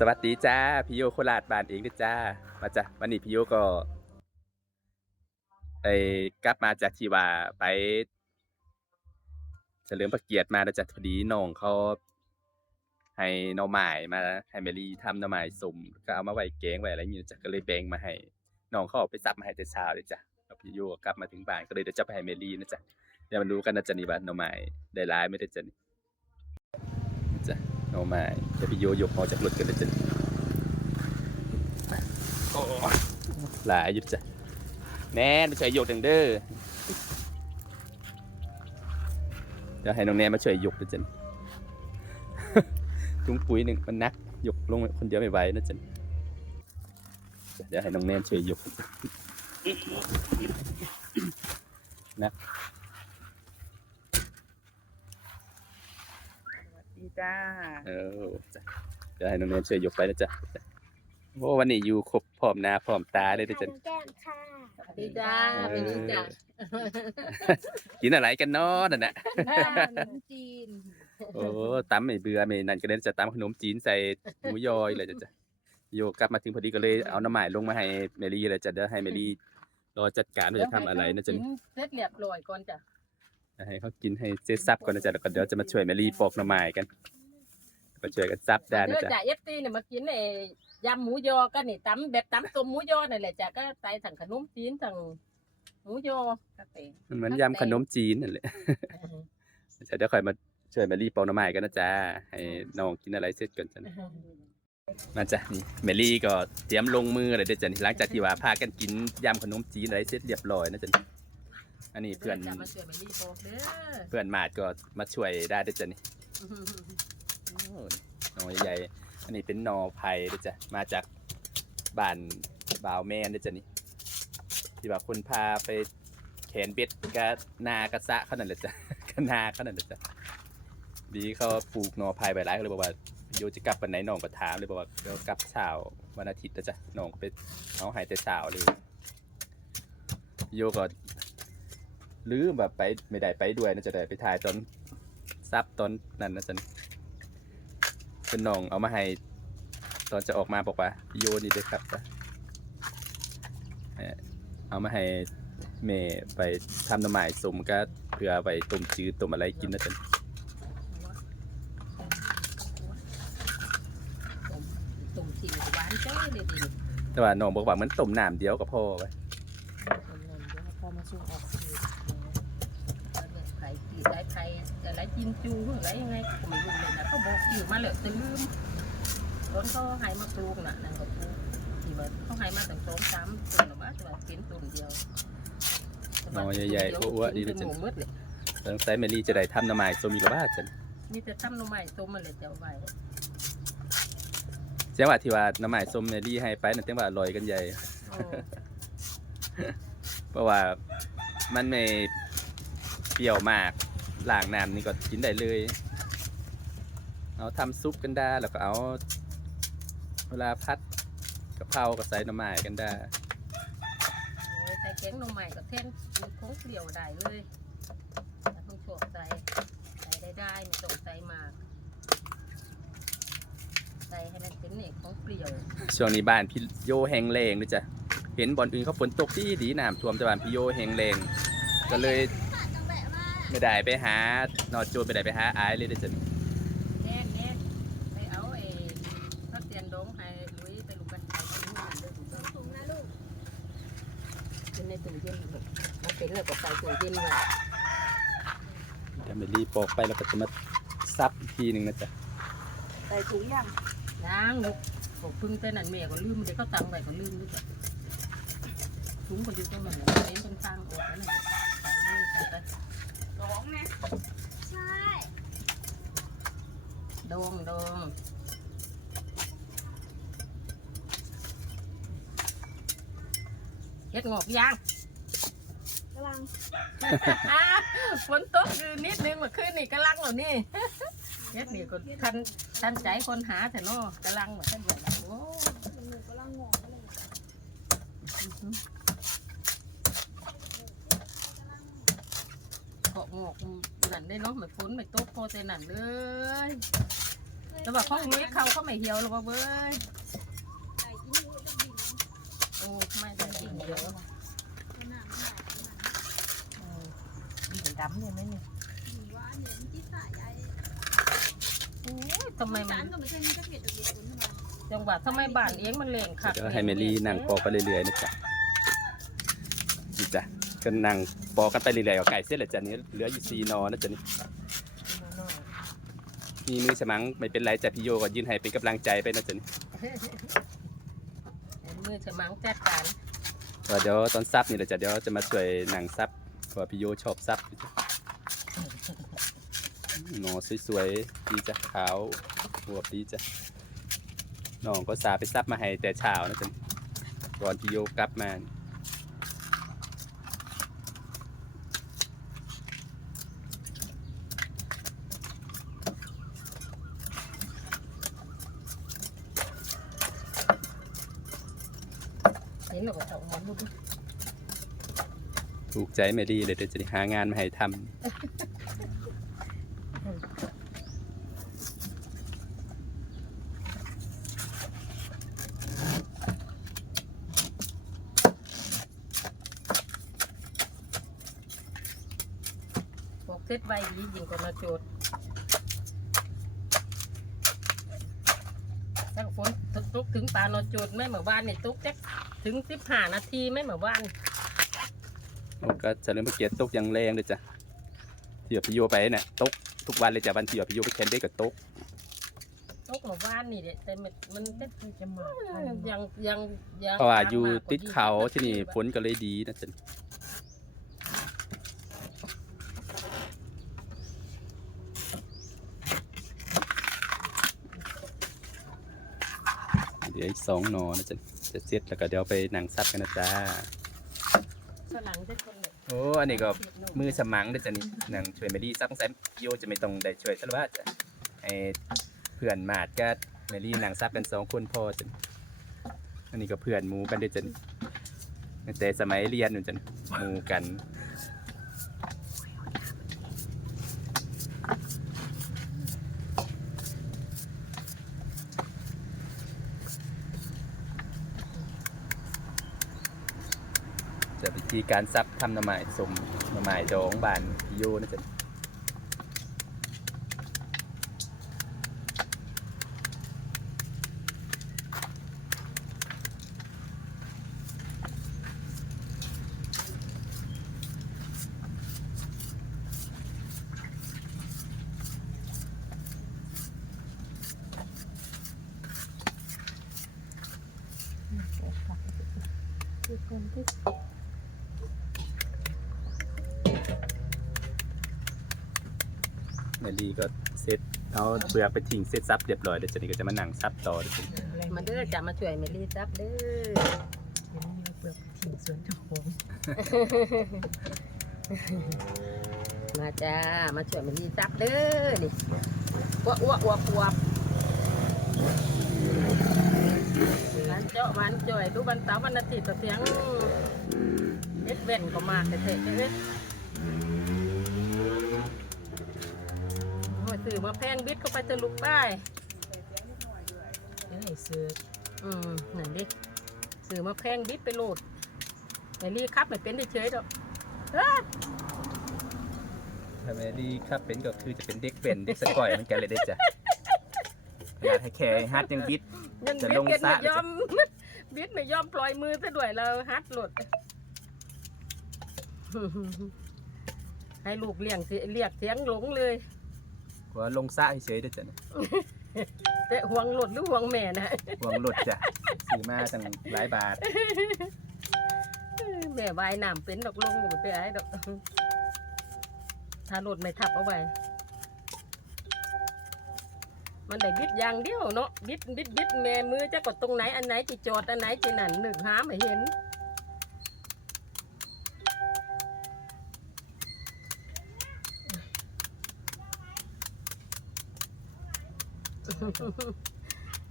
สวัสดีจ้าพี่โยโคราชบานเองด้อจ้า มาจ้ะวันนี้พี่โยก็ไปกลับมาจากที่ว่าไป เฉลิมพระเกียรติมาแล้วจ้ะพอดีน้องเขาให้หน่อไม้มาให้เมลี่ทำหน่อไม้สุ่มก็เอามาไว้แกงไว้อะไรอย่างเงี้ยจ้ะก็เลยแบ่งมาให้น้องเขาเอาไปสับมาให้แต่เช้าเลยจ้ะแล้วพี่โยก็กลับมาถึงบ้านก็เลยเดี๋ยวจะไปให้เมลี่นะจ๊ะเดี๋ยวมาดูกันนะจ๊ะนี่ว่าหน่อไม้ได้ร้ายไม่ได้จ๊ะนี่จ้ะ หน่อไม้เดี๋ยวพี่โยยกออกจากรถกันเลยจ้ะหลายยุดจ้ะแน่นมาช่วยยกดังเด้อเดี๋ยวให้น้องแนนมาช่วยยกด้วยจ้ะจุงปุ๋ยหนึ่งมันนักยกลงคนเดียวไม่ไหวนะจ๊ะเดี๋ยวให้น้องแนนช่วยยกนัก จ้าเออจ้ะเดี๋ยวให้น้องแนนช่วยยกไปนะจ๊ะโอ้วันนี้อยู่ครบพร้อมหน้าพร้อมตาเลยนะจ๊ะน้องแก้มค่ะสวัสดีจ้าเป็นนิจ้ากินอะไรกันเนาะนั่นน่ะขนมจีนโอ้ตำไม่เบื่อไม่นั่นก็เลยจะตำขนมจีนใส่หมูยอยเลยจ้ะจ้ะโยกลับมาถึงพอดีก็เลยเอาน้ำหมายลงมาให้เมลี่เลยจ้ะเดี๋ยวให้เมลี่รอจัดการว่าจะทำอะไรนะจ๊ะ เสร็จเรียบร้อยก่อนจ้ะ ให้เขากินให้เซ็ตซับก่อนนะจ๊ะแล้วก็เดี๋ยวจะมาช่วยเมลี่ปอกน้ำหมายกันก็ช่วยกันซับได้เดี๋นะยวจ๊ะจ่าเอฟซีเนี่ยมากินไอ้ยำหมูยอก็นี่ตำแบบตำต้มหมูยอนั่นแหละจ้ะก็ใส่ถังขนมจีนถังหมูยอก็เป็นมันเหมือนยำขนมจีนนั่นแหละจะเดี๋ยวค่อยมาช่วยเมลี่ปอกน้ำหมายกันนะจ๊ะให้น้องกินอะไรเสร็จก่อนจ้ะนะมาจ้ะนี่เมลี่ก็เตรียมลงมือเลยเดี๋ยวจ้ะนี่หลังจากที่ว่าพากันกินยำขนมจีนอะไรเสร็จเรียบร้อยนะจ๊ะนี่ อันนี้เพื่อนจะมาช่วยไปรีบบอกเด้อเพื่อนมาดก็มาช่วยได้ด้วยจ้ะนี่โอ้ยหนอใหญ่ๆอันนี้เป็นหนอไผ่ด้วยจ้ะมาจากบ้านบ่าวแม่นด้วยจ้ะนี่ที่ว่าคนพาไปแขนเบ็ดกับนากระสะเขานั่นแหละจ้ะกับนาเขานั่นแหละจ้ะดีเขาปลูกหนอไผ่ไว้หลายเขาเลยบอกว่าโยจะกลับวันไหนน้องก็ถามเลยบอกว่าเดี๋ยวกลับเช้าวันอาทิตย์นะจ้ะน้องก็ไปเอาใหายแต่เช้าเลยโยก็ ลืมแบบไปไม่ได้ไปด้วยนะจะได้ไปถ่ายตอนซับตอนนั้นนะจ๊ะเป็นน้องเอามาให้ตอนจะออกมาบอกว่าพี่โยนี่ด้วยครับจ้ะเอ่อเอามาให้เมย์ไปทำน้ำหมายสมก็เพื่อไปต้มจืดต้มอะไรกินนะจ๊ะตุ่มสีหวานจ้อยเลยดิแต่ว่าน้องบอกว่าเหมันต้มน้ำเดียวก็พอไว้ ต้มนมเดี๋ยวพอมาสู้ออกสีไข่กี่สายไข่อะไรจินจูอะไรยังไงก็ไม่รู้เลยนะเขาบอกอยู่มาเลยแต่ลืมต้นเขาให้มาปลูกน่ะนั่นก็ปลูกที่ว่าเขาให้มาตั้งสองสามต้นหรือว่าจะเป็นต้นเดียวหนอใหญ่ๆอ้วนๆดีนะเป็จ๊ะหมูมืดเลยสงสัยเมลี่จะได้ทำน้ำหมายสมอีกแล้วบ้าจ๊ะมีแต่ทำหน่อไม้ต้มมาเลยจะเอาไว้เจ้าว่าที่ว่าน้ำหมายสมเมลี่ให้ไปนั่นเจ้าว่าอร่อยกันใหญ่โอ้เพราะว่ามันไม่เปรี้ยวมาก ล้างน้ำนี่ก็กินได้เลย เอาทำซุปกันได้แล้วก็เอา เวลาพัดกะเพราก็ใส่หน่อไม้กันได้ยใส่แกงหน่อไม้ก็เท่นมีคงเปรี้ยวได้เลยแต่ต้องโฉบใส่ใส่ได้ได้ไม่ต้องใส่มากใส่ให้มันเป็นเอกของเปรี้ยวช่วงนี้บ้านพี่โยแหงแรงด้วยจ้ะเห็นบอลอื่นเขาฝนตกที่ดีน้ำท่วมแต่บ้านพี่โยแหงแรงก็เลย ไม่ได้ไปหานอดโจรไม่ได้ไปหาอายเลยเด้อจ้ะแน่แน่ไปเอาไอ้ข้าเตียนดงให้ลุยไปลูกไปเอาไปลูกนั่นเด้อสูงนะลูกเป็นในตู้เย็นลูกมันเป็นแล้วก็ใส่ตู้เย็นไว้เดี๋ยวเมลี่ปอกไปแล้วก็จะมาซับอีกทีหนึ่งนะจ๊ะใส่ถุงยังล้างลูกผมพึ่งแต่นั่นแม่ก็ลืมเด็กเขาตังไว้ก็ลืมด้วยจ้ะถุงคนอยู่ตรงนั้นน่ะเต็มเป็นทางออกแล้วนั่นน่ะใส่นี่ใส่ไป ร้องนะใช่ดองดองเฮ็ดงอกย่างระวังฝนตกคือนิดนึงเมื่อคืนนี่กำลังเหรอนี่เฮ็ดนี่ก็ทันทันใจคนหาแต่เนาะกำลังเหมือนกันแบบโอ้หนูกำลังงงเลยเกาะ งอกนั่นได้เนาะไม่ฝนไม่ตกพอแต่นั่นเลยเฮ้ยแต่ว่าของนุ้ยเขาเขาไม่เหี่ยวหรอกว่าเว้ยไก่ที่นี่จะบินโอ้ไม่ได้จริงเดี๋ยวหน้ามันใหญ่บินดำเนี่ยไหมเนี่ยหรือว่าเนี่ยมันที่สายใหญ่โอ้ยทำไมมัจานนก็ไม่ใช่มีแค่เผ็ดเดียวคนเท่านั้นจังหวะทำไมบ้านเองมันเล่งคักเดี๋ยวให้เมลี่นั่งปอกไปเรื่อยๆนะจ๊ะนี่จ้ะ ก็นั่งปอกกันไปเรื่อยๆกับไก่เส้นเลยจ้ะนี่เหลืออยู่สี่นอนะจ๊ะนี่มีมือฉมังไม่เป็นไรจ้ะพี่โยก็ยืนให้เป็นกำลังใจไปนะจ๊ะนี่มือจะมังจัดการว่าเดี๋ยวตอนซับนี่แหละจ้ะเดี๋ยวจะมาช่วยนั่งซับเพราะว่าพี่โยชอบซับอยู่จ้ะหนอสวยๆดีจ้ะขาวหัวบดีจ้ะน้องก็สาไปซับมาให้แต่เช้านะจ๊ะก่อนพี่โยกลับมา เรอกว่าเขาหอมดูดิถูกใจเมลี่เลยเดี๋ยวจะได้หางานมาให้ทำบอกเซตไว้ดียิงกว่ามาโจดถ้าฝนตุกถึงปลานอนโจดไม่เหมือนบ้านนี่ตุกจัก ถึงสิบห้านาทีไม่เหมือนบ้านผมก็จะเริ่มเกียรตกอย่างแรงเลยจ้ะที่ว่าพี่โยไปเนี่ยตกทุกวันเลยจ้ะวันที่ว่าพี่โยไปแคนเด็กก็ตกตุกเหมือนบ้านนี่เด็แต่มันมันเป็นจะมายังยังยังเพราะว่าอยู่มกกติดเขา20ที่นี่ฝนก็เลยดีนะจ๊ะ เดี๋ยวอีกสองหนอนะจ๊ะจะเสร็จแล้วก็เดี๋ยวไปหนังซับกันนะจ๊ะฝรั่งจะคนเลยโอ้อันนี้ก็มือสมังนะจ๊ะนี่หนังช่วยเมลี่ซับตั้งแต่พี่โยจะไม่ต้องได้ช่วยซะแล้วว่าจ้ะไอเพื่อนมาดก็เมลี่หนังซับกันสองคนพอจ้ะอันนี้ก็เพื่อนหมูกันเด้วยจ้ะนี่ตั้งแต่สมัยเรียนนู่นจ้ะหมูกัน จะวิธีการซับทำหน้ำไม้สมหน้ำไม้ดองบานพิโยนะจ๊ะ เมลี่ก็เซตเอาเปลือกไปทิ้งเซตซับเรียบร้อยเดี๋ยวจะนี่ก็จะมานั่งซับต่อเดี๋ยวจะมาเด้อจะมาช่วยเมลี่ซับเด้อเปลือกทิ้งสวนถมาจ้า มาช่วยเมลี่ซับเด้อนี่อ้วกอ้วกอ้วกอ้วกวันเจาะวันจ่อยดูวันเสาร์วันอาทิตย์ต่อเสียงเอ็ดเว่นก็มาแต่เถอะเอ็ด สื่อมาแพงบิดเข้าไปจะลุกป้ายเอ้ยซื้ออืมนั่นดิสื่อมาแพงบิดไปโหลดไอ้ลี่ครับไม่เป็นเฉยๆดอกเอ้อถ้าเมลี่ครับเป็นก็คือจะเป็นเด็กเป็นเด็กสกอยเหมือนกันเลยเด้อจ้ะขนาดให้แค่ฮัดยังบิด ยังจะบิลดงกันสระ ไม่ยอมบิดไม่ยอมปล่อยมือซะด้วยเราฮัดหลุดให้ลูกเลี้ยงสิเรียกเสียงหลงเลย กว่าลงสระเฉยๆเด้อจ้ะนะแต่ห่วงหลุดหรือห่วงแม่นะห่วงหลุดจ้ะซื้อมาตั้งหลายบาทแม่ว่ายน้ำเป็นดอกลงก็ไม่เป็นไรดอกถ้าหลุดไม่ทับเอาไว้มันได้บิดอย่างเดียวเนาะบิดบิดบิดแม่มือจะกดตรงไหนอันไหนที่จอดอันไหนที่นั่นหนึ่งหาไม่เห็น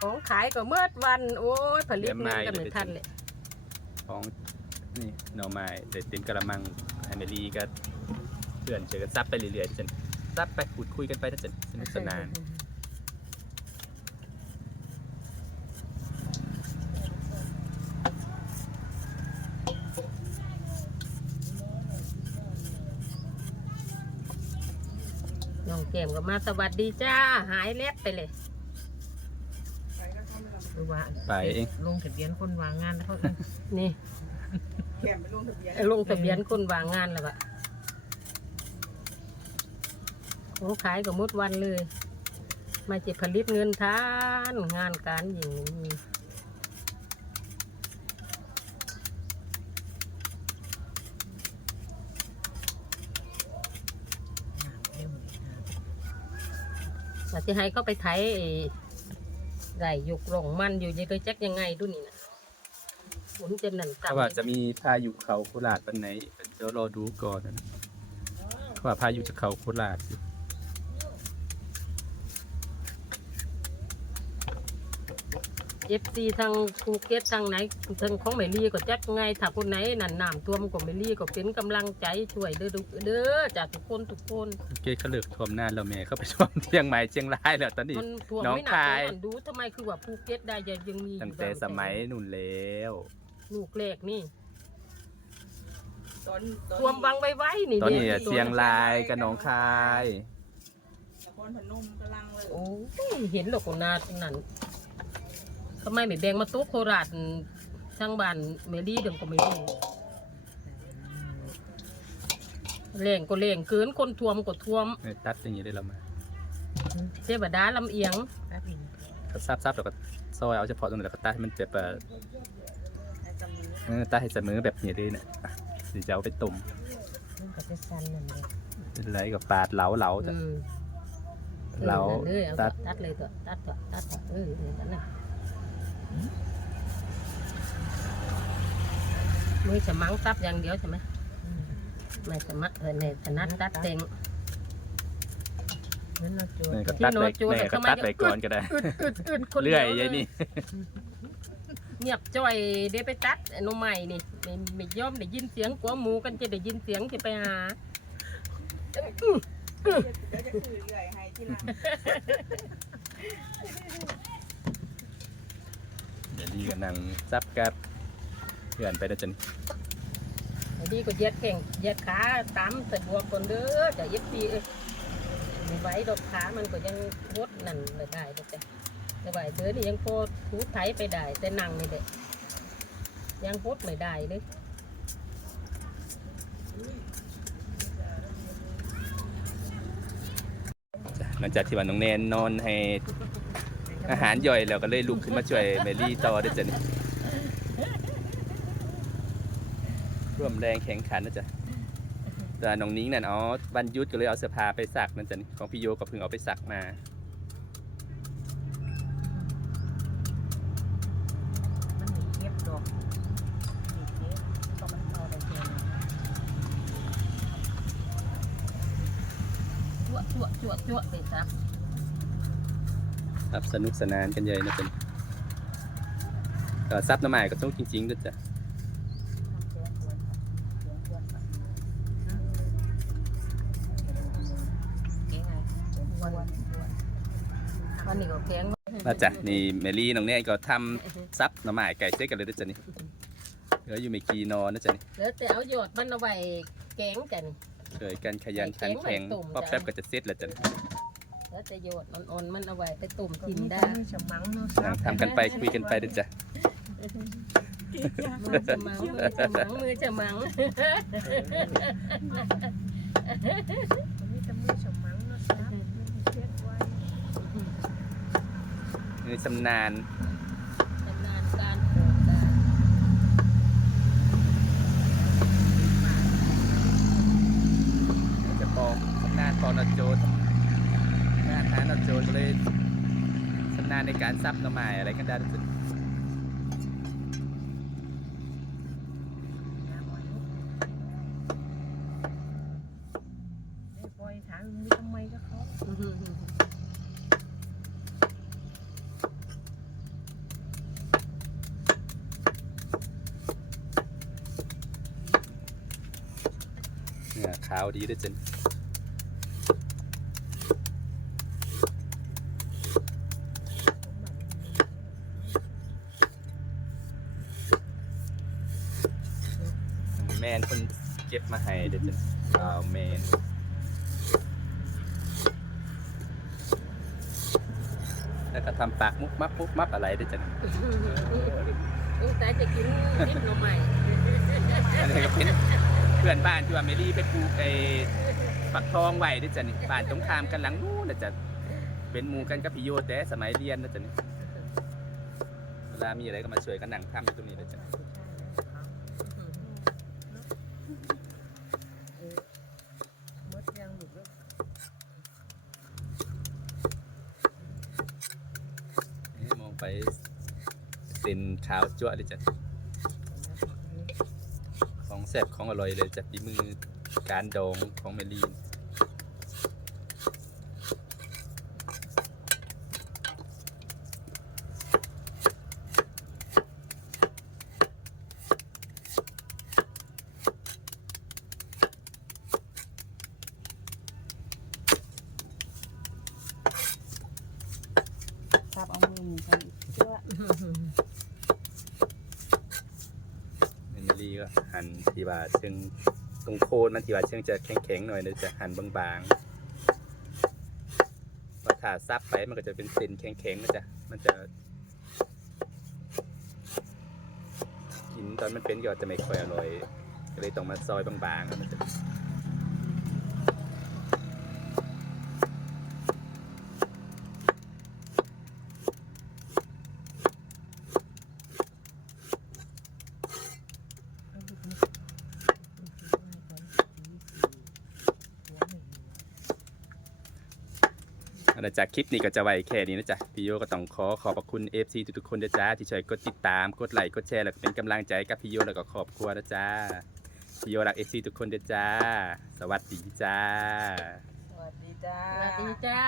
ของขายก็เมื่อวัน โอ้ยผลิตเงินกันไม่ทันเลยของนี่หน่อไม้เด็ดเต็มกระมังให้เมลี่ก็เพื่อนเจอกันซับไปเรื่อยๆจ้ะซับไปพูดคุยกันไปนะจ้ะสนุกสนาน น้องแก้มก็มาสวัสดีจ้า หายเล็บไปเลยหรือว่าไปเองลงทะเบียนคนวางงานแล้วเขานี่แข่ไปลงทะเบียนลงทะเบียนคนวางงานแล้วอะของขายก็หมดวันเลย มาจะผลิตเงินทาน งานการอย่างนี้ เร็วเลยนะ ว่าจะให้เขาไปไถไร่ยกร่องมันอยู่ยังไงจักยังไงดูนี่นะหมุนจนนั่นต่ำเขาว่าจะมีพายุเขาโคราชวันไหนเดี๋ยวรอดูก่อนนะเขาว่าพายุจะเขาโคราชอยู่ เอฟซีทางภูเก็ตทางไหนทางของเมลี่ก็จักไงถ้าคนไหนนั่นน้ำท่วมก็เมลี่ก็เป็นกำลังใจช่วยเด้อเด้อจากทุกคนทุกคนโอเคเขาเลิกท่วมหน้าแล้วแม่เขาไปท่วมเชียงใหม่เชียงรายแล้วตอนนี้มันท่วมน้องไม่หนักคายเลยดูทำไมคือว่าภูเก็ตได้ยังยังมีอยู่ตั้งแต่สมัยนู่นแล้วลูกแรกนี่ตอนท่วมวังไว้ไว้นี่ตอนนี้เด็อะกเชียงรายกับหนองคายนครพนมกำลังเลยโอ้ยเห็นหรอกคนนานั่น ทำไมไม่แบ่งมาตุ๊กโคราชทางบ้านเมลี่เดิมก็ไม่รู้แรงก็แรงเกินคนท่วมก็ท่วมเนี่ยตัดอย่างนี้ได้แล้วมาเทวดาลำเอียงแป๊บนึงก็ซับซับแล้วก็ซอยเอาเฉพาะตรงไหนแล้วก็ตัดให้มันเจ็บแบบให้จำมือเออตัดให้เสมอแบบนี้เลยเนี่ยอะสิจะเอาไปต้มมันก็จะสั่นนั่นเลยเป็นไรกับปาดเหลาเหลาจ้ะอืมเหลาออนั่นเลยเอาตัดตัดเลยตัวตัดตัวตัดตัวเออเออนั่นน่ะ มือฉมังตับอย่างเดียวใช่ไหมอืมไม่ฉมังเออในถนัดตัดเต็งงั้นเราโจแม่ทย์ก็ตัดที่โน้ไปตจูนแม่แต่ก็ทำไมตัดไปก่อนก็ได้อึดอึดอึดคนดีเรื่อยวยายนี่เงียบจ้อยเดี๋ยวไปตัดไอ้หนมใหม่นี่ไม่ไม่ยอมได้ยินเสียงกัวหมูกันจะได้ยินเสียงจะไปหาเดี๋ยวจะคือเรื่อยให้ที่หลัง เดี๋ยวดีกับนางซับกับเพื่อนไปแล้วจันไอ้ดีก็เหย็ดแข่งเหย็ดขาตามสะดวกคนเด้อจะเย็บปีเอ้ยไม่ไหวดอกขามันก็ยังวดนั่นเลยได้แต่แต่ไหวเธอนี่ยังพอถูไถไปได้แต่นั่งนี่เด็ยังพดไม่ได้เลยหลังจากที่ว่าน้องแนนนอนให้ อาหารย่อยแล้วก็เลยลุกขึ้นมาช่วยเมลี่ต่อเด้อจันร่วมแรงแข่งขันนะจ๊ะแต่น้องนิ้งนั่นอ๋อวันยุดก็เลยเอาเสื้อผ้าไปซักนั่นจันของพี่โยก็เพิ่งเอาไปซักมามันมีเก็บดอกมีเก็บก็มันเอาได้แค่นั้นจั่วดจวจั่วไปซับ ครับสนุกสนานกันใหญ่นะเป็นก็ซับน้ำใหม่ก็ต้องจริงๆด้วยจ้ะวันนี้ก็แข็งมาจ้ะนี่เมลี่น้องแนนก็ทำซับน้ำใหม่ไก่เจ๊กันเลยด้วยจ้ะนี่เหลืออยู่ไม่กี่นอนนะจ๊ะนี่แล้วแต่เอาหยอดมันเอาไว้แกงกันเคยกันขยันขันแข็งพอแป๊บก็จะเสร็จแล้วจ้ะนี่ แล้วแต่หยอดอ่อนๆมันเอาไว้ไปตุ่มก็กินมีได้แต่มือฉมังเนาะนั่งทำกันไปคุยกันไปด้วยจ้ะมือจะมังมือจะมังมือจะมังมีแต่มือฉมังเนาะครับมันมีเก็บไว้นี่ชำนาญชำนาญการปลูกได้จะปองชำนาญปอนอโจทำงา นหานอโจก็เลยชำนาญในการซับน้ำใหม่อะไรกันได้ด้วยนี่ปล่อยถามมีทำไมก็เขาเนี่ยขาวดีด้วยจ้ะ เก็บมาให้เดี๋ยวจะเอาเมนแล้วก็ทำปากมุกมับมุกมับอะไรเดี๋ยวจะลูกตายจะกินนิดหน่ใหม่อันนี้ก็เป็นเพื่อนบ้านที่ว่าเมลี่ไปปลูกไอ้ปักทองไหวเดี๋ยวจะนี่บ้านตงข้ามกันหลังนู้นเดี๋ยวจะเป็นหมู่กันกับพี่โยแต่สมัยเรียนนะจ๊ะนี่เวลามีอะไรก็มาช่วยกันหนังทำอนตรงนี้เด็ะจ๊ะ เส้นขาวจั่วเลยจ้ะของแซ่บของอร่อยเลยจ้ะฝีมือการดองของเมลี่ทราบเอามือหนึ่งไป เชื่อเมลี่ก็หั่นที่ว่าเชิงตรงโคนมันที่ว่าเชิงจะแข็งๆหน่อยเลยจะหั่นบางๆพอถาซับไปมันก็จะเป็นเส้นแข็งๆนจะมันจะกินตอนมันเป็นก็จะไม่ค่อยอร่อยก็เลยต้องมาซอยบางๆมันจะ อาณาจากคลิปนี้ก็จะไว้แค่นี้นะจ๊ะพี่โยก็ต้องขอขอบพระคุณ FC ทุกๆคนนะจ๊ะที่ช่วยกดติดตามกดไลค์กดแชร์แล้วก็เป็นกำลังใจกับพี่โยแล้วก็ครอบครัวนะจ๊ะพี่โยรัก FC ทุกคนนะจ๊ะสวัสดีจ้า สวัสดีจ้า สวัสดีจ้า